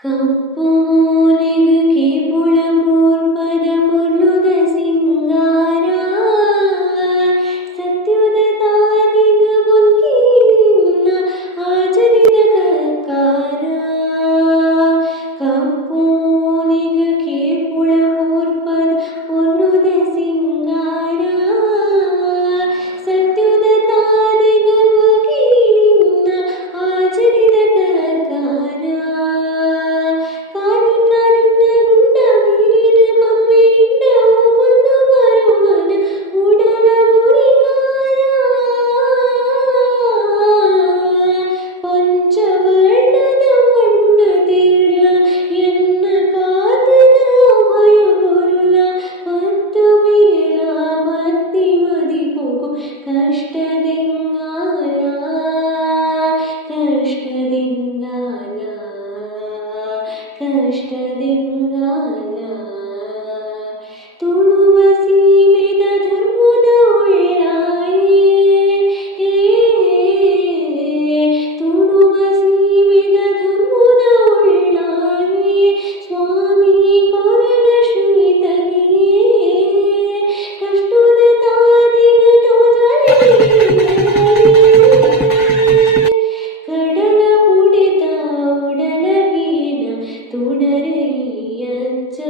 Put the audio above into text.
campo. കഷ്ടതിങ്ങാല കഷ്ടതിങ്ങാല കഷ്ടതിങ്ങാല തുടരയ്യച്ചാ